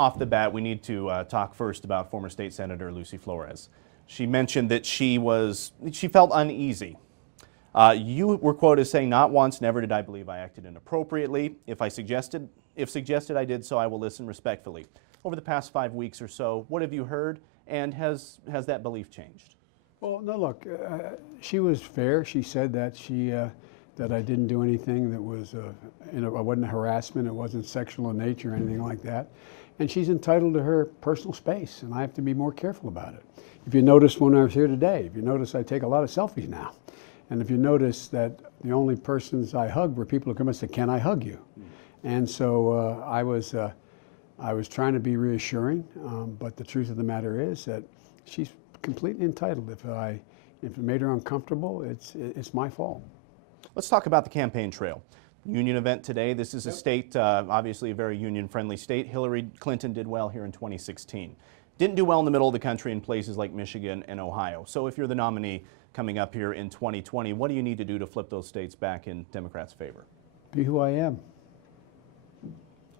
off the bat, we need to talk first about former State Senator Lucy Flores. She mentioned that she felt uneasy. You were quoted as saying, "Not once, never did I believe I acted inappropriately. If suggested I did so, I will listen respectfully." Over the past 5 weeks or so, what have you heard, and has that belief changed? Well, no, look, she was fair. She said that that I didn't do anything that was, it wasn't harassment, it wasn't sexual in nature or anything like that. And she's entitled to her personal space, and I have to be more careful about it. If you notice when I was here today, if you notice I take a lot of selfies now. And if you notice that the only persons I hugged were people who come and say, "Can I hug you?" And so I was trying to be reassuring, but the truth of the matter is that she's completely entitled. If it made her uncomfortable, it's my fault. Let's talk about the campaign trail. Union event today. This is a state, obviously a very union-friendly state. Hillary Clinton did well here in 2016. Didn't do well in the middle of the country in places like Michigan and Ohio. So if you're the nominee coming up here in 2020, what do you need to do to flip those states back in Democrats' favor? Be who I am.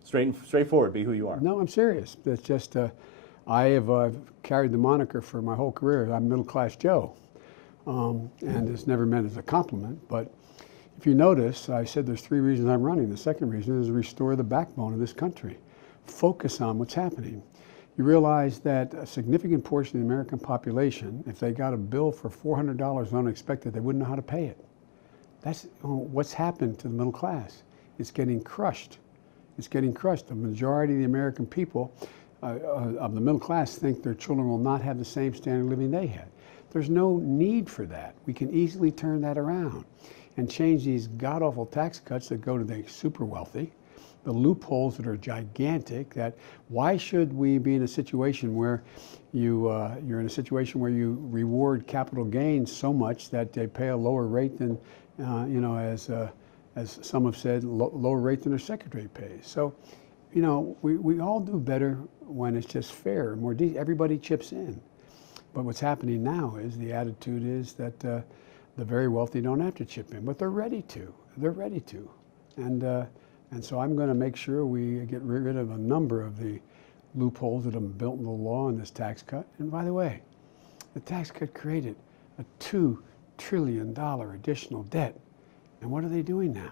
Straightforward, be who you are. No, I'm serious. It's just, I have carried the moniker for my whole career. I'm Middleclass Joe. And it's never meant as a compliment, but if you notice, I said there's 3 reasons I'm running. The second reason is to restore the backbone of this country. Focus on what's happening. You realize that a significant portion of the American population, if they got a bill for $400 unexpected, they wouldn't know how to pay it. That's what's happened to the middle class. It's getting crushed. It's getting crushed. The majority of the American people of the middle class think their children will not have the same standard of living they had. There's no need for that. We can easily turn that around and change these god-awful tax cuts that go to the super wealthy, the loopholes that are gigantic. That why should we be in a situation where you're in a situation where you reward capital gains so much that they pay a lower rate than as some have said, lower rate than their secretary pays. So, we all do better when it's just fair, more everybody chips in. But what's happening now is the attitude is that the very wealthy don't have to chip in, but they're ready to. They're ready to, and so I'm going to make sure we get rid of a number of the loopholes that have been built in the law in this tax cut. And by the way, the tax cut created a $2 trillion additional debt. And what are they doing now?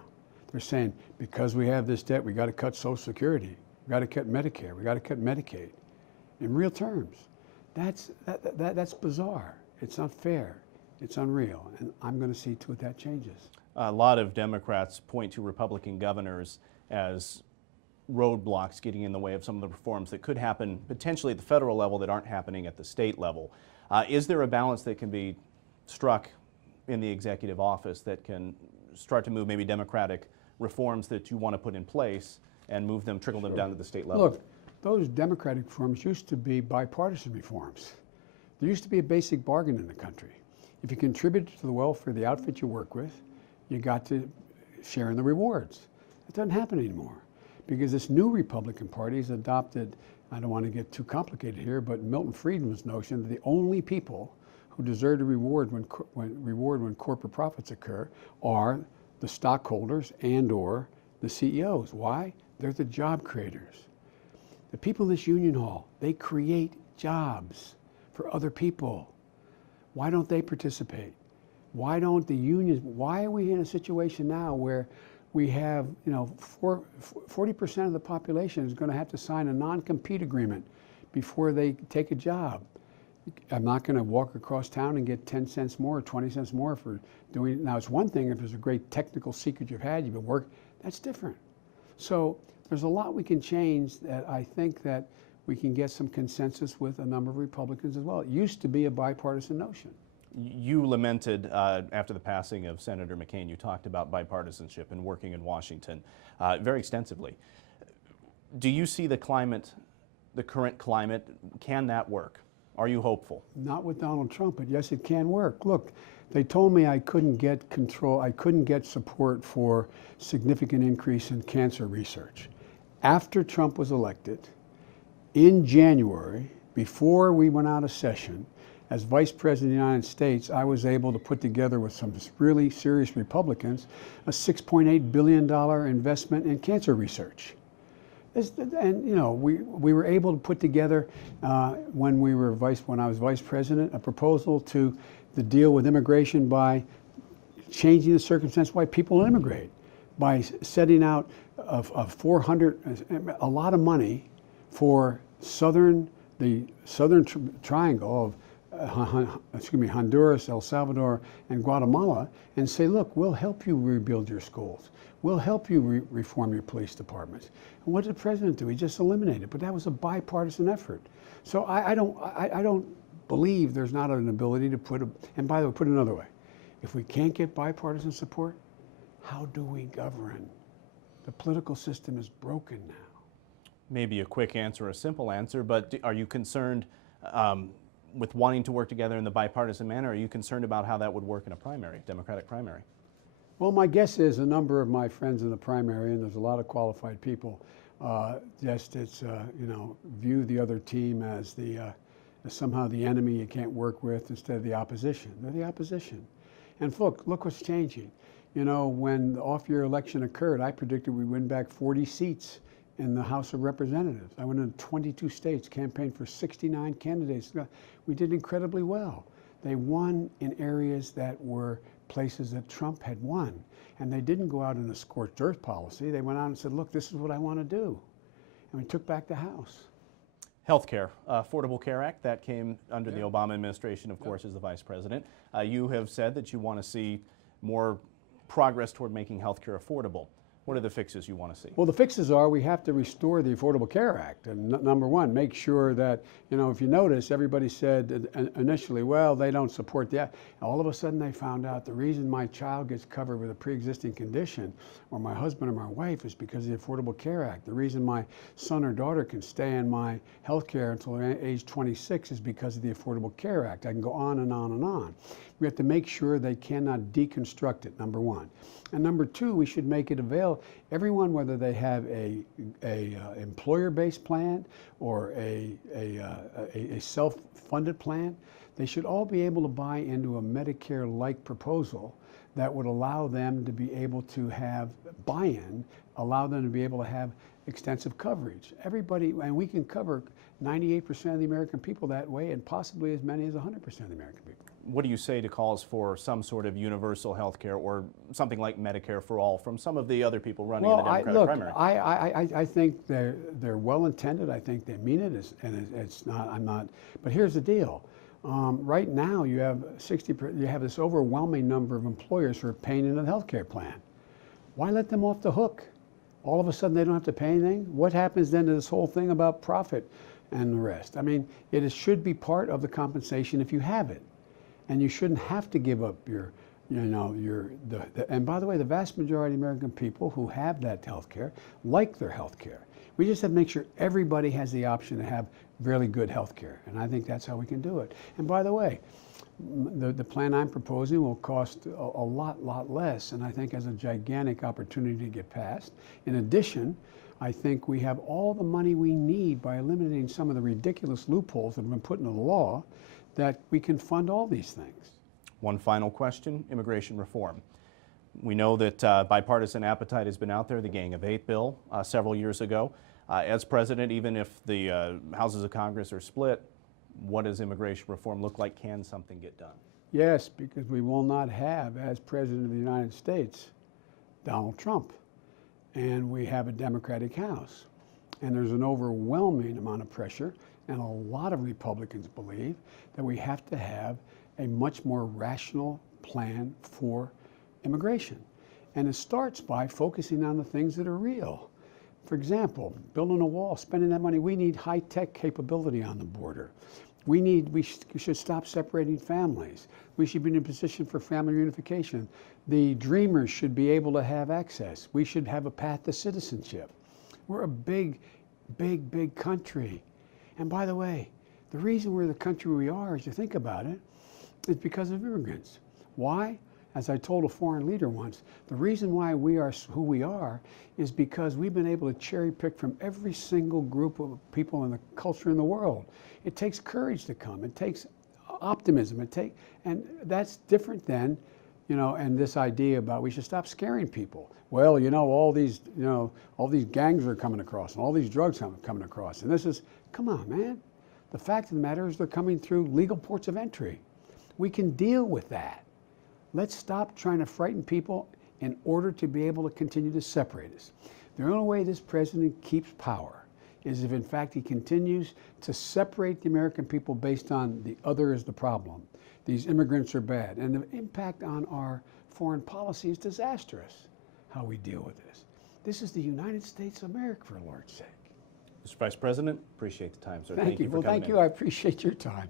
They're saying, because we have this debt, we got to cut Social Security, we got to cut Medicare, we got to cut Medicaid. In real terms, that's bizarre. It's not fair. It's unreal. And I'm going to see to it that changes. A lot of Democrats point to Republican governors as roadblocks getting in the way of some of the reforms that could happen potentially at the federal level that aren't happening at the state level. Is there a balance that can be struck in the executive office that can start to move maybe Democratic reforms that you want to put in place and move them, trickle them down to the state level? Look, those Democratic reforms used to be bipartisan reforms. There used to be a basic bargain in the country. If you contributed to the welfare of the outfit you work with, you got to share in the rewards. It doesn't happen anymore because this new Republican Party has adopted, I don't want to get too complicated here, but Milton Friedman's notion that the only people who deserve to reward when corporate profits occur are the stockholders and or the CEOs. Why? They're the job creators. The people in this union hall, they create jobs for other people. Why don't they participate? Why don't the unions? Why are we in a situation now where we have, 40% of the population is going to have to sign a non-compete agreement before they take a job? I'm not going to walk across town and get 10 cents more or 20 cents more for doing it. Now, it's one thing if there's a great technical secret you've been working, that's different. So there's a lot we can change that I think that we can get some consensus with a number of Republicans as well. It used to be a bipartisan notion. You lamented after the passing of Senator McCain, you talked about bipartisanship and working in Washington very extensively. Do you see the climate, the current climate, can that work? Are you hopeful? Not with Donald Trump, but yes, it can work. Look, they told me I couldn't get control, I couldn't get support for significant increase in cancer research. After Trump was elected, in January, before we went out of session, as Vice President of the United States, I was able to put together with some really serious Republicans a $6.8 billion investment in cancer research. And you know, we were able to put together when I was vice president, a proposal to deal with immigration by changing the circumstance why people immigrate, by setting out a lot of money for the southern triangle of Honduras, El Salvador, and Guatemala, and say, look, we'll help you rebuild your schools. We'll help you reform your police departments. And what did the president do? He just eliminated it. But that was a bipartisan effort. So I don't believe there's not an ability to and by the way, put it another way. If we can't get bipartisan support, how do we govern? The political system is broken now. Maybe a quick answer, a simple answer, but are you concerned with wanting to work together in the bipartisan manner? Are you concerned about how that would work in a primary, Democratic primary? Well, my guess is a number of my friends in the primary, and there's a lot of qualified people, view the other team as as somehow the enemy you can't work with instead of the opposition. They're the opposition. And look what's changing. You know, when the off-year election occurred, I predicted we'd win back 40 seats in the House of Representatives. I went into 22 states, campaigned for 69 candidates. We did incredibly well. They won in areas that were places that Trump had won. And they didn't go out in a scorched earth policy. They went out and said, look, this is what I want to do. And we took back the House. Healthcare, Affordable Care Act, that came under the Obama administration, of course, as the vice president. You have said that you want to see more progress toward making healthcare affordable. What are the fixes you want to see? Well, the fixes are we have to restore the Affordable Care Act. And number one, make sure that, you know, if you notice, everybody said initially, well, they don't support the act. All of a sudden they found out the reason my child gets covered with a pre-existing condition, or my husband or my wife, is because of the Affordable Care Act. The reason my son or daughter can stay in my health care until they're age 26 is because of the Affordable Care Act. I can go on and on and on. We have to make sure they cannot deconstruct it, number one. And number two, we should make it available. Everyone, whether they have a employer-based plan or a self-funded plan, they should all be able to buy into a Medicare-like proposal that would allow them to be able to have buy-in, allow them to be able to have extensive coverage. Everybody, and we can cover 98% of the American people that way, and possibly as many as 100% of the American people. What do you say to calls for some sort of universal health care or something like Medicare for all from some of the other people running in the Democratic primary? I think they're well intended. I think they mean it, and it's not. I'm not. But here's the deal. Right now, you have this overwhelming number of employers who are paying into the health care plan. Why let them off the hook? All of a sudden, they don't have to pay anything. What happens then to this whole thing about profit and the rest? I mean, it should be part of the compensation if you have it. And you shouldn't have to give up and by the way, the vast majority of American people who have that health care like their health care. We just have to make sure everybody has the option to have really good health care. And I think that's how we can do it. And by the way, the plan I'm proposing will cost a lot less, and I think has a gigantic opportunity to get passed. In addition, I think we have all the money we need by eliminating some of the ridiculous loopholes that have been put into the law, that we can fund all these things. One final question, immigration reform. We know that bipartisan appetite has been out there, the Gang of Eight bill several years ago. As president, even if the houses of Congress are split, what does immigration reform look like? Can something get done? Yes, because we will not have, as president of the United States, Donald Trump. And we have a Democratic House. And there's an overwhelming amount of pressure, and a lot of Republicans believe that we have to have a much more rational plan for immigration. And it starts by focusing on the things that are real. For example, building a wall, spending that money. We need high-tech capability on the border. We should stop separating families. We should be in a position for family reunification. The dreamers should be able to have access. We should have a path to citizenship. We're a big country. And by the way, the reason we're the country we are, as you think about it, is because of immigrants. Why? As I told a foreign leader once, the reason why we are who we are is because we've been able to cherry pick from every single group of people in the culture in the world. It takes courage to come. It takes optimism. And that's different than, you know, and this idea about we should stop scaring people. Well, you know, all these gangs are coming across, and all these drugs coming across, and this is, come on, man. The fact of the matter is they're coming through legal ports of entry. We can deal with that. Let's stop trying to frighten people in order to be able to continue to separate us. The only way this president keeps power is if, in fact, he continues to separate the American people based on the other is the problem. These immigrants are bad. And the impact on our foreign policy is disastrous, how we deal with this. This is the United States of America, for Lord's sake. Mr. Vice President, appreciate the time, sir. Thank you. For Well, coming thank in. you. I appreciate your time.